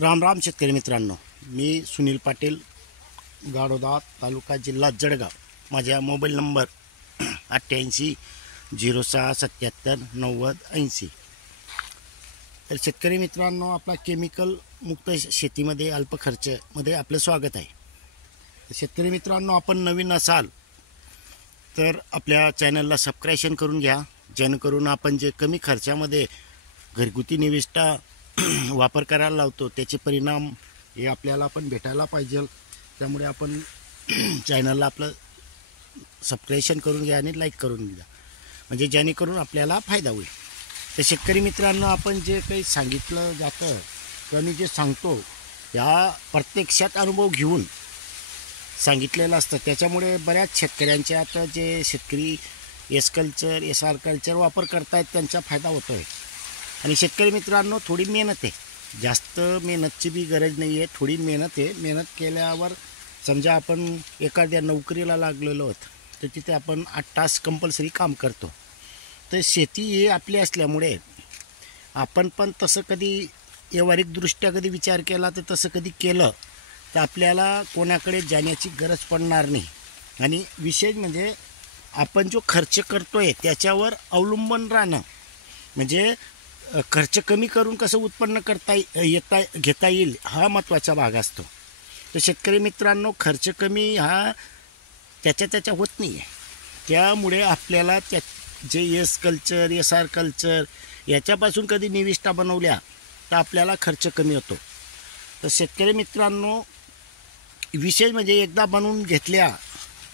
राम राम शेतकरी मित्रांनो, मी सुनील पाटील, गाडोदा तालुका जिल्हा जळगाव. माझा मोबाईल नंबर 8806779080. तर शेतकरी मित्रांनो, आपला केमिकल मुक्त शेतीमध्ये अल्प खर्चमध्ये आपलं स्वागत आहे. शेतकरी मित्रांनो, आपण नवीन असाल तर आपल्या चॅनलला सबस्क्रिप्शन करून घ्या, जेणेकरून आपण जे कमी खर्चामध्ये घरगुती निविष्ठा वापर करायला लावतो त्याचे परिणाम हे आपल्याला पण भेटायला पाहिजे. त्यामुळे आपण चॅनलला आपलं सबस्क्रिप्शन करून घ्या आणि लाईक करून घ्या, म्हणजे जेणेकरून आपल्याला फायदा होईल. तर शेतकरी मित्रांनो, आपण जे काही सांगितलं जातं किंवा मी जे सांगतो या प्रत्यक्षात अनुभव घेऊन सांगितलेलं असतं. त्याच्यामुळे बऱ्याच शेतकऱ्यांचे आता जे शेतकरी एस-कल्चर SR कल्चर वापर करतायत त्यांचा फायदा होतो आहे. आणि शेतकरी मित्रांनो, थोडी मेहनत आहे, जास्त मेहनतची बी गरज नाही आहे, थोडी मेहनत आहे. मेहनत केल्यावर समजा आपण एखाद्या नोकरीला लागलेलो आहोत तर तिथे आपण 8 तास कंपल्सरी काम करतो. तर शेती हे आपली असल्यामुळे आपण पण तसं कधी व्यावहारिकदृष्ट्या कधी विचार केला तर तसं कधी केलं तर आपल्याला कोणाकडे जाण्याची गरज पडणार नाही. आणि विशेष म्हणजे आपण जो खर्च करतो आहे त्याच्यावर अवलंबून राहणं, म्हणजे खर्च कमी करून कसं उत्पन्न घेता येईल हा महत्त्वाचा भाग असतो. तर शेतकरी मित्रांनो, खर्च कमी हा त्याच्या होत नाही आहे. त्यामुळे आपल्याला त्या जे एस-कल्चर SR कल्चर याच्यापासून कधी निविष्ठा बनवल्या तर आपल्याला खर्च कमी होतो. तर शेतकरी मित्रांनो, विशेष म्हणजे एकदा बनवून घेतल्या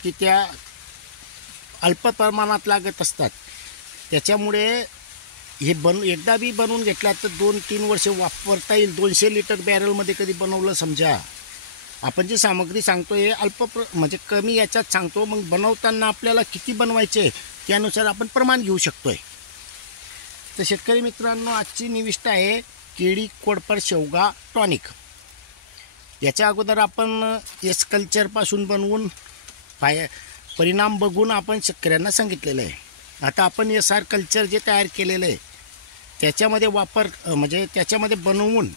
की त्या अल्प प्रमाणात लागत असतात. त्याच्यामुळे हे एकदा बी बनवून घेतला तर 2-3 वर्ष वापरता येईल. 200 लिटर बॅरलमध्ये कधी बनवलं समजा, आपण जी सामग्री सांगतो हे म्हणजे कमी याच्यात सांगतो. मग बनवताना आपल्याला किती बनवायचे त्यानुसार आपण प्रमाण घेऊ शकतो आहे. तर शेतकरी मित्रांनो, आजची निविष्ठा आहे केळी कोडपड शेवगा टॉनिक. याच्या अगोदर आपण एस-कल्चरपासून बनवून परिणाम बघून आपण शेतकऱ्यांना सांगितलेलं आहे. आता आपण SR कल्चर जे तयार केलेलं आहे त्याच्यामध्ये म्हणजे त्याच्यामध्ये बनवून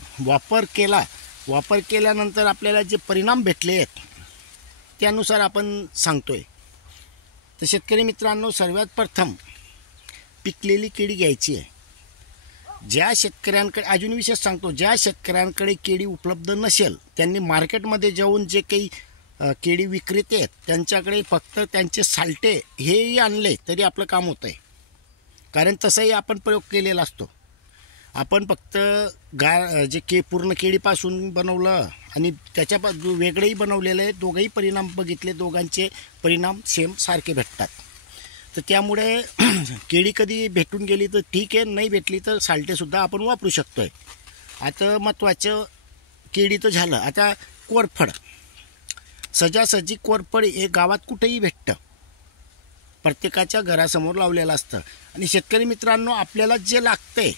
वापर केल्यानंतर आपल्याला जे परिणाम भेटले आहेत त्यानुसार आपण सांगतो आहे. तर शेतकरी मित्रांनो, सर्वात प्रथम पिकलेली केळी घ्यायची आहे. ज्या शेतकऱ्यांकडे, अजून विशेष सांगतो, ज्या शेतकऱ्यांकडे केळी उपलब्ध नसेल त्यांनी मार्केटमध्ये जाऊन जे काही केळी विक्रेते आहेत त्यांच्याकडे फक्त त्यांचे साल्टे हेही आणले तरी आपलं काम होतं आहे. कारण तसंही आपण प्रयोग केलेला असतो. आपण फक्त जे पूर्ण केळीपासून बनवलं आणि त्याच्यापासून वेगळंही बनवलेलं आहे, दोघंही परिणाम बघितले, दोघांचे परिणाम सेम सारखे भेटतात. तर त्यामुळे केळी कधी भेटून गेली तर ठीक आहे, नाही भेटली तर साल्टेसुद्धा आपण वापरू शकतो आहे. आता महत्त्वाचं केळी तर झालं. आता कोरफड, सहजासहजी कोरफड हे गावात कुठेही भेटतं, प्रत्येकाच्या घरासमोर लावलेलं असतं. आणि शेतकरी मित्रांनो, आपल्याला जे लागतंय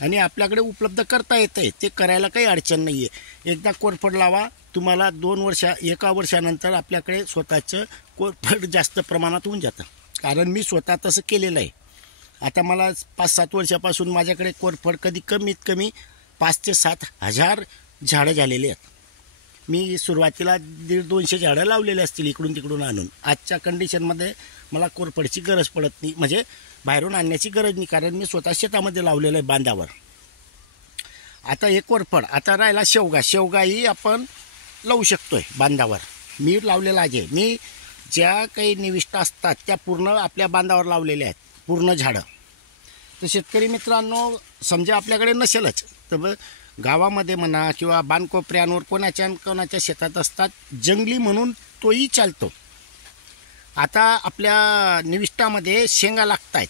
आणि आपल्याकडे उपलब्ध करता येतं आहे ते करायला काही अडचण नाही आहे. एकदा कोरफड लावा, तुम्हाला 1 वर्षानंतर आपल्याकडे स्वतःचं कोरफड जास्त प्रमाणात होऊन जातं. कारण मी स्वतः तसं केलेलं आहे. आता मला 5-7 वर्षापासून माझ्याकडे कोरफड कमीत कमी 5 ते 7 हजार झाडं झालेली आहेत. मी सुरुवातीला 150-200 झाडं लावलेले असतील इकडून तिकडून आणून. आजच्या कंडिशनमध्ये मला कोरफडची गरज पडत नाही, म्हणजे बाहेरून आणण्याची गरज नाही, कारण मी स्वतः शेतामध्ये लावलेलं आहे बांधावर. आता हे कोरफड. आता राहिला शेवगाही आपण लावू शकतो आहे बांधावर. मी लावलेला आहे. मी ज्या काही निविष्ठा असतात त्या पूर्ण आपल्या बांधावर लावलेल्या आहेत, पूर्ण झाडं. तर शेतकरी मित्रांनो, समजा आपल्याकडे नसेलच तर गावामध्ये म्हणा किंवा बाणकोपऱ्यांवर कोणाच्या शेतात असतात, जंगली म्हणून तोही चालतो. आता आपल्या निविष्ठामध्ये शेंगा लागत आहेत.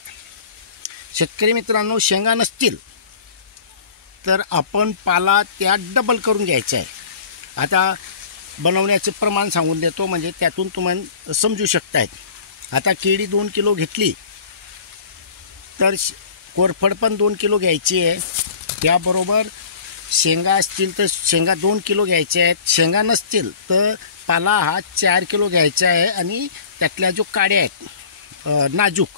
शेतकरी मित्रांनो, शेंगा नसतील तर आपण पाला त्या डबल करून घ्यायचा आहे. आता बनवण्याचे प्रमाण सांगून देतो, म्हणजे त्यातून तुम्ही समजू शकतायत. आता केळी 2 किलो घेतली तर कोरफड पण 2 किलो घ्यायची आहे. त्याबरोबर शेंगा असतील तर शेंगा 2 किलो घ्यायच्या आहेत. शेंगा नसतील तर पाला हा 4 किलो घ्यायचा आहे. आणि त्यातल्या जो काड्या आहेत नाजूक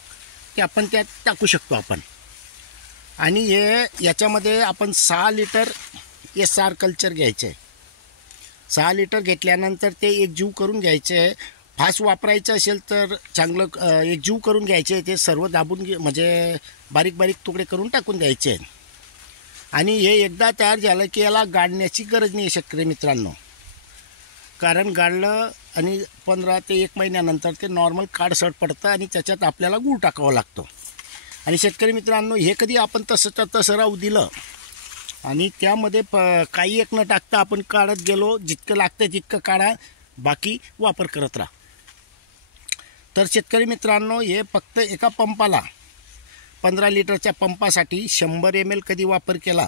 ते आपण त्यात टाकू शकतो आपण. आणि याच्यामध्ये आपण 6 लिटर SR कल्चर घ्यायचं आहे. 6 लिटर घेतल्यानंतर ते एकजीव करून घ्यायचं आहे. फास्ट वापरायचं असेल तर चांगलं एकजीव करून घ्यायचे आहे. ते सर्व दाबून म्हणजे बारीक बारीक तुकडे करून टाकून द्यायचे आहेत. आणि हे एकदा तयार झालं की याला गाळण्याची गरज नाही शेतकरी मित्रांनो. कारण गाळलं आणि 15 ते 1 महिन्यानंतर ते नॉर्मल काळसर पडतं आणि त्याच्यात आपल्याला गूळ टाकावा लागतो. आणि शेतकरी मित्रांनो, हे कधी आपण तसं राहू दिलं आणि त्यामध्ये काही एक न टाकता आपण काढत गेलो, जितकं लागतं तितकं काढा, बाकी वापर करत राहा. तर शेतकरी मित्रांनो, हे फक्त एका पंपाला 15 लिटरच्या पंपासाठी 100 ml कधी वापर केला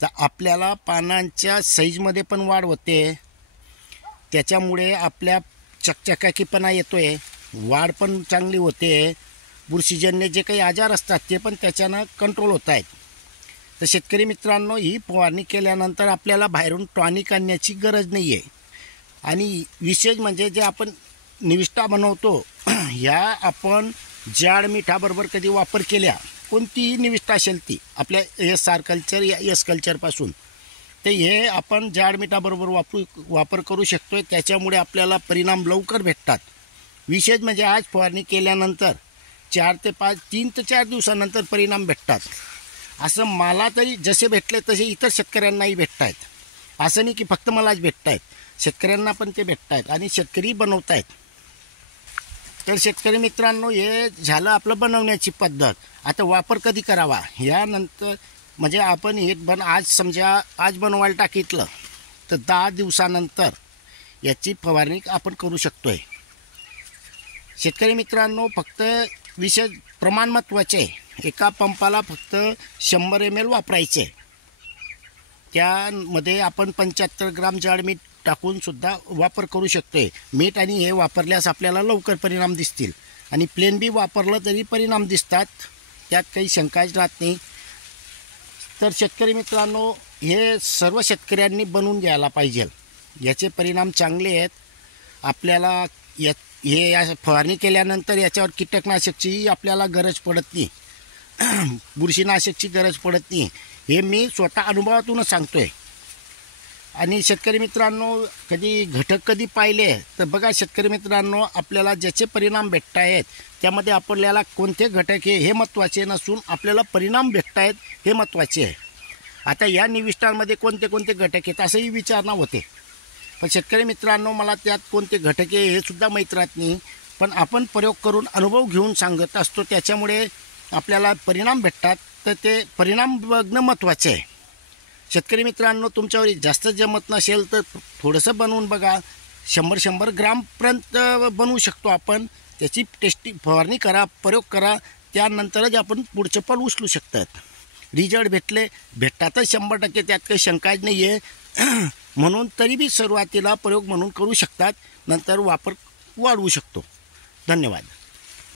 तर आपल्याला पानांच्या साईजमध्ये पण वाढ होते. त्याच्यामुळे आपल्या चकचकाकीपणा येतोय, वाढ पण चांगली होते. बुरशीजन्य जे काही आजार असतात ते पण त्याच्यानं कंट्रोल होत आहेत. तर शेतकरी मित्रांनो, ही फवारणी केल्यानंतर आपल्याला बाहेरून टॉनिक आणण्याची गरज नाही आहे. आणि विशेष म्हणजे जे आपण निविष्ठा बनवतो ह्या आपण जाड मिठाबरोबर कधी वापर केल्या, कोणतीही निविष्ठा असेल ती आपल्या SR कल्चर या S कल्चरपासून, ते हे आपण जाड मिठाबरोबर वापर करू शकतो. त्याच्यामुळे आपल्याला परिणाम लवकर भेटतात. विशेष म्हणजे आज फवारणी केल्यानंतर 3 ते 4 दिवसानंतर परिणाम भेटतात. असं मला तरी जसे भेटले तसे इतर शेतकऱ्यांनाही भेटत आहेत. असं नाही की फक्त मलाच भेटत आहेत, शेतकऱ्यांना पण ते भेटत आहेत आणि शेतकरी बनवत आहेत. तर शेतकरी मित्रांनो, हे झालं आपलं बनवण्याची पद्धत. आता वापर कधी करावा यानंतर म्हणजे आपण हे आज समजा आज बनवायला टाकितलं तर 10 दिवसानंतर याची फवारणी आपण करू शकतो आहे. शेतकरी मित्रांनो, फक्त विशेष प्रमाण महत्त्वाचे आहे. एका पंपाला फक्त 100 ml वापरायचे. त्यामध्ये आपण 75 ग्राम जाड मीठ टाकून सुद्धा वापर करू शकतोय. मीठ आणि हे वापरल्यास आपल्याला लवकर परिणाम दिसतील. आणि प्लेन बी वापरलं तरी परिणाम दिसतात, त्यात काही शंकाच राहत नाही. तर शेतकरी मित्रांनो, हे सर्व शेतकऱ्यांनी बनवून घ्यायला पाहिजे. याचे परिणाम चांगले आहेत. आपल्याला या फवारणी केल्यानंतर याच्यावर कीटकनाशकची आपल्याला गरज पडत नाही, बुरशीनाशकची गरज पडत नाही. हे मी स्वतः अनुभवातूनच सांगतोय. आणि शेतकरी मित्रांनो, घटक कधी पाहिले तर बघा शेतकरी मित्रांनो, आपल्याला ज्याचे परिणाम भेटत आहेत त्यामध्ये आपल्याला कोणते घटक हे महत्त्वाचे नसून आपल्याला परिणाम भेटत आहेत हे महत्त्वाचे आहे. आता या निविष्ठांमध्ये कोणते कोणते घटक आहेत असंही विचारणा होते, पण शेतकरी मित्रांनो, मला त्यात कोणते घटक आहे हे सुद्धा माहीत राहत नाही. पण आपण प्रयोग करून अनुभव घेऊन सांगत असतो, त्याच्यामुळे आपल्याला परिणाम भेटतात. तर ते परिणाम बघणं महत्त्वाचे आहे. शेतकरी मित्रांनो, तुमच्यावर जास्त जमत नसेल तर थोडंसं बनवून बघा. 100 ग्रामपर्यंत बनवू शकतो आपण. त्याची टेस्टिंग फवारणी करा, प्रयोग करा, त्यानंतरच आपण पुढचं पण उचलू शकतात. रिझल्ट भेटतातच 100%, त्यात काही शंकाच नाही आहे. म्हणून तरी बी सुरुवातीला प्रयोग म्हणून करू शकतात, नंतर वापर वाढवू शकतो. धन्यवाद.